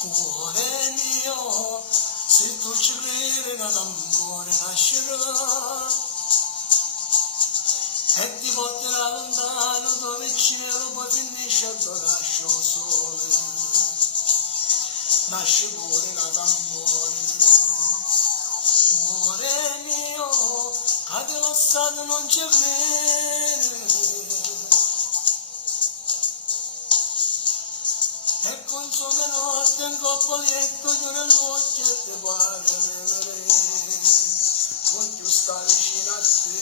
Cuore mio, se tu ci credi nell'amore nascerà e ti porterà lontano dove il cielo poi finisce a nasce il sole, nasce pure nell'amore. Cuore mio, cade lasciato non ci crede e con sole notte in coppoletto di nell'occhio e ti pare vedere con più sta vicino a te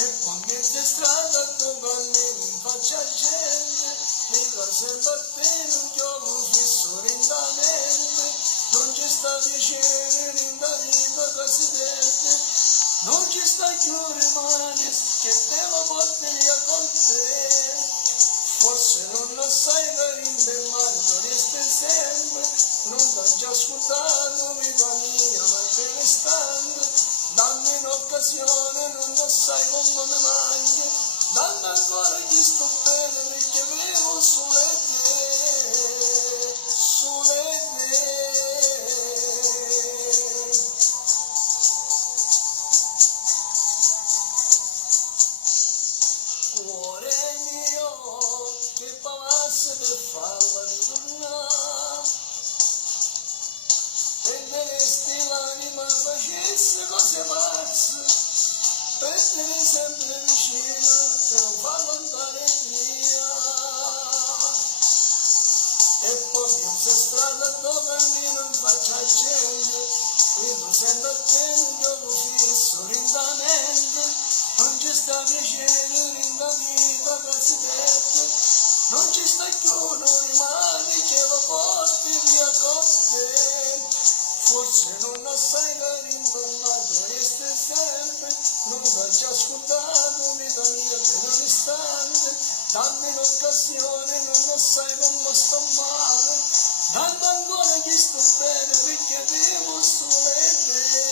e con mezza strada tu cammini in faccia a gente mica sempre a te non chiodo fisso lentamente non ci sta piacere in da vita che si perde non ci sta più rimane che te lo porti via con te. Forse non lo sai carinde, ma dovresti sempre, non t'ho già ascoltato, vita mia, ma te ne stando, dammi un'occasione, non lo sai come mi mangi, dammi ancora chi sto bene, perché vivo sulle te, sulle te. Cuore mio, che pavasse per farla ritornare, prenderesti l'anima, facesse cose pazze, prendere sempre vicino e non farla andare via. E poi mezza strada dove cammino in faccia a gente, vedo sempre a te un gioco fisso lentamente. Non ci sta piacere in la vita che si perde, non ci sta più, non rimane che lo porti via con te. Forse non lo sai carino, ma dovresti sempre, non l'ho già ascoltato, vita mia, per un istante, dammi un'occasione, non lo sai come sto male, dammi ancora che sto bene, perché vivo sulle te.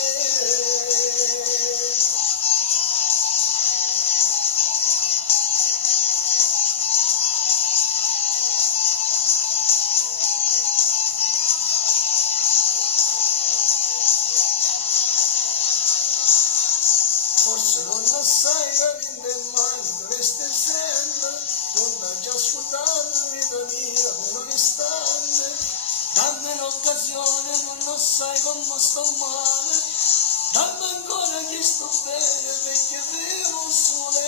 Forse non lo sai carinde mai, dovresti sempre, non l'hai già ascoltato, vita mia, per un istante, dammi un'occasione, non lo sai come sto male, dammi ancora che sto bene, perché vivo solo